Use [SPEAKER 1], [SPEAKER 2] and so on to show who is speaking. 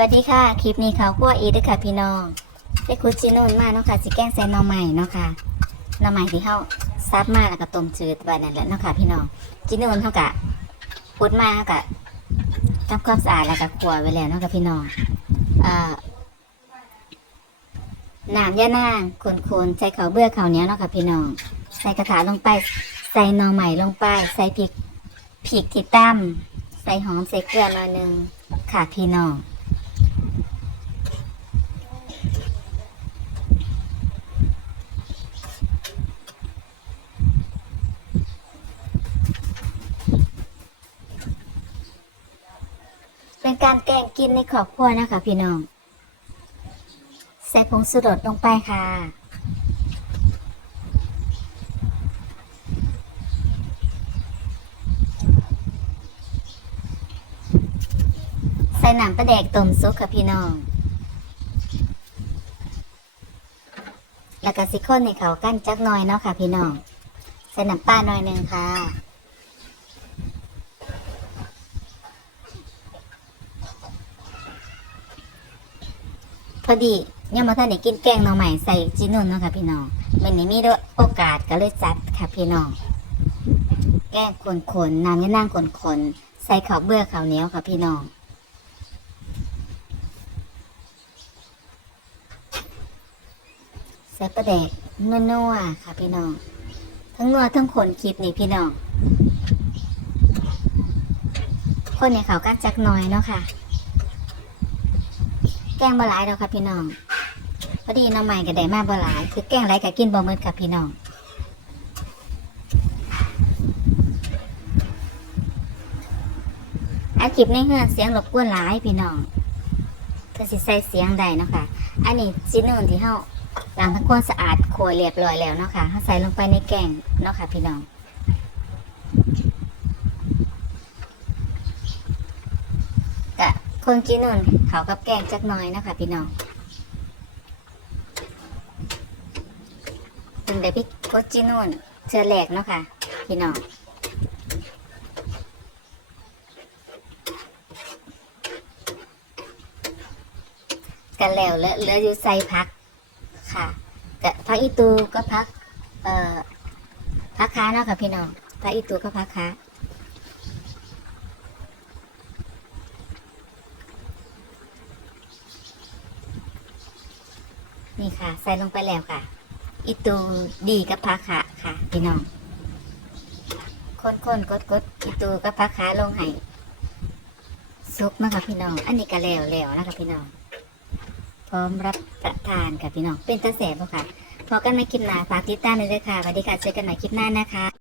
[SPEAKER 1] วัสดีค่ะ คลิปนี้เขาวคั่วอีด้วยค่ะพี่น้องได้คุดจีนูนมาเนาะค่ะสิแกงใส่หน่อใหม่เนาะค่ะหน่อใหม่ที่เขาซับมาแล้วก็ต้มจืดไว้นั่นแหละเนาะค่ะพี่น้องจีนูนเขากะพุดมาเขากะทำความสะอาดแล้วก็คั่วไว้แล้วเนาะค่ะพี่น้องอ่าน้ำย่านางคนๆใส่ข้าวเบื่อข้าวเหนียวเนาะค่ะพี่น้อง ใส่กระถาลงไป ใส่หน่อใหม่ลงไป ใส่พริกพริกที่ตั้มใส่หอมใส่เกลือหน่อยหนึงค่ะพี่น้อง เป็นการแกงกินในครอบครัวนะคะ พี่น้อง ใส่ผงสุรสลงไปค่ะใส่น้ำปลาแดกต้มซุปค่ะพี่น้อง แล้วก็สิคนในเขากั้นจักหน่อยเนาะค่ะพี่น้อง ใส่น้ำปลาหน่อยหนึ่งค่ะ อดียังมาท่านได้กินแกงหน่อใหม่ใส่จีนุ่นเนาะค่ะพี่น้องวันนี้มีด้วยโอกาสก็เลยจัดค่ะพี่น้อง แกงขนขนๆน้ำยะนางขนขนๆใส่ข้าวเบื่อข้าวเหนียวค่ะพี่น้องใส่ปลาแดกนัวๆค่ะพี่น้อง ทั้งนัวทั้งขนคลิปนี่พี่น้อง คนในเขากันจักหน่อยเนาะค่ะ แกงบะหลายเราค่ะพี่น้องพอดีน้องใหม่กับได้มาบะหลาย คือแกงไรกับกินบะมืดค่ะพี่น้องอาคลิปในเฮือนเสียงรบกวนหลายพี่น้องเพื่อสิใส่เสียงได้เนาะค่ะ อันนี้จีนูนที่เฮาล้างทำความสะอาดโคยเรียบร้อยแล้วเนาะค่ะเฮาใส่ลงไปในแกงเนาะค่ะพี่น้อง กะคนจีนูนเขากับแกงจักน้อยนะคะพี่น้องถึงได้พี่โคจีนูนเชือแหลกเนาะค่ะ พี่น้องกันแล้วเหลือเลือยู่ใส่พักค่ะกะพักอีตูก็พัก เอ่อพักค้าเนาะค่ะพี่น้องพักอีตูก็พักค้า นี่ค่ะ ใส่ลงไปแล้วค่ะ อีตูดีกับพักขาค่ะ พี่น้องคนคนกดกดอีตูกับพักขาลงให้ซุปนะคะพี่น้อง อันนี้ก็แล้วแล้วนะคะพี่น้อง พร้อมรับประทานค่ะพี่น้อง เป็นตะแสบค่ะพอกันใหม่คลิปหน้าฝากติดตามเลยด้วยค่ะสวัสดีค่ะเจอกันใหม่คลิปหน้านะคะ